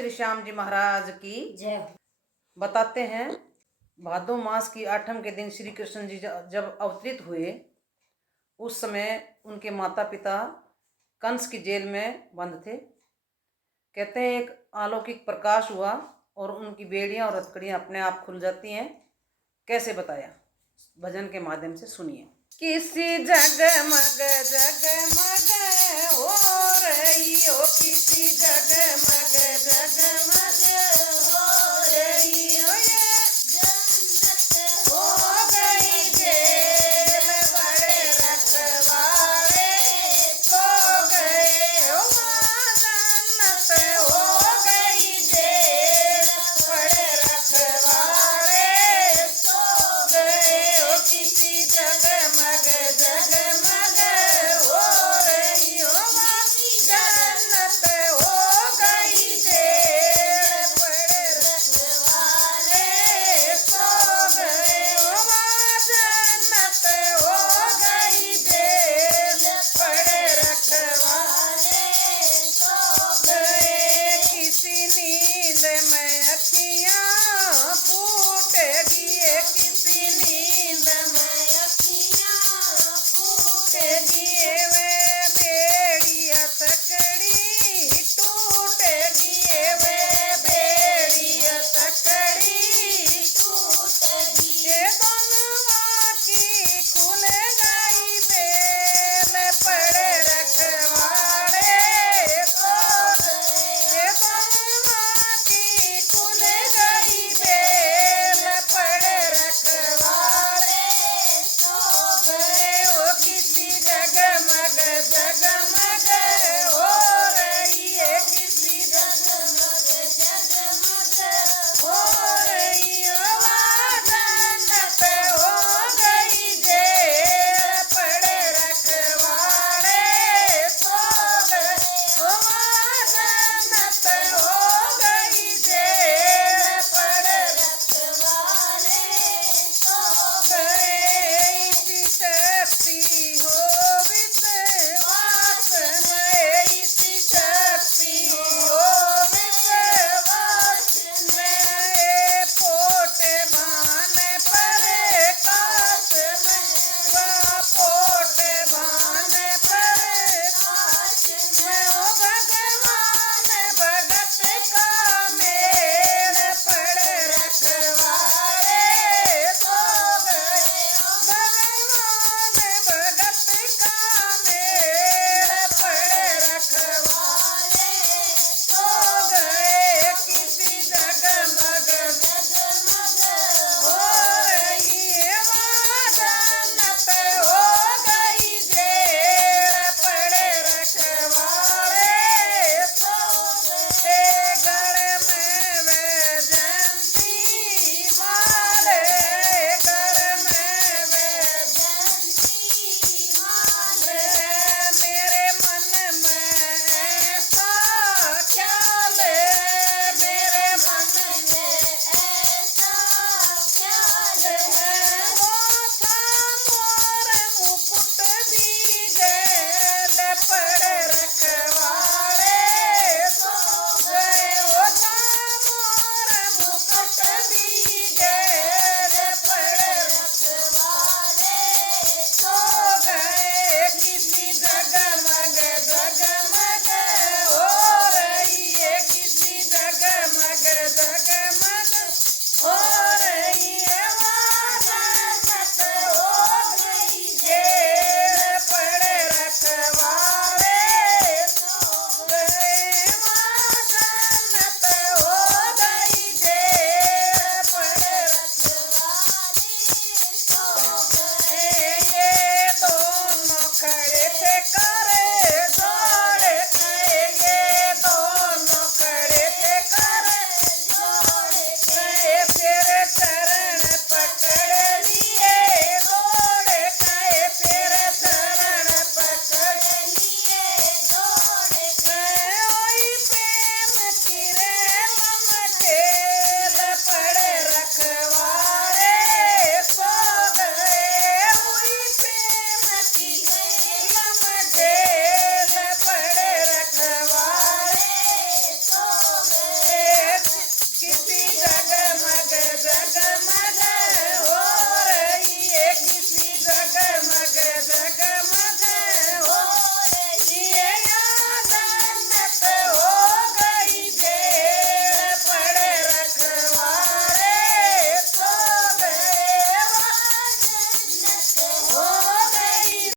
श्री श्याम जी महाराज की जय। बताते हैं भादो मास की 8वीं के दिन श्री कृष्ण जी जब अवतरित हुए, उस समय उनके माता पिता कंस की जेल में बंद थे। कहते हैं एक अलौकिक प्रकाश हुआ और उनकी बेड़ियां और हथकड़ियां अपने आप खुल जाती हैं। कैसे बताया, भजन के माध्यम से सुनिए। किसी जगमग जगमग हो रही हो, किसी जगमग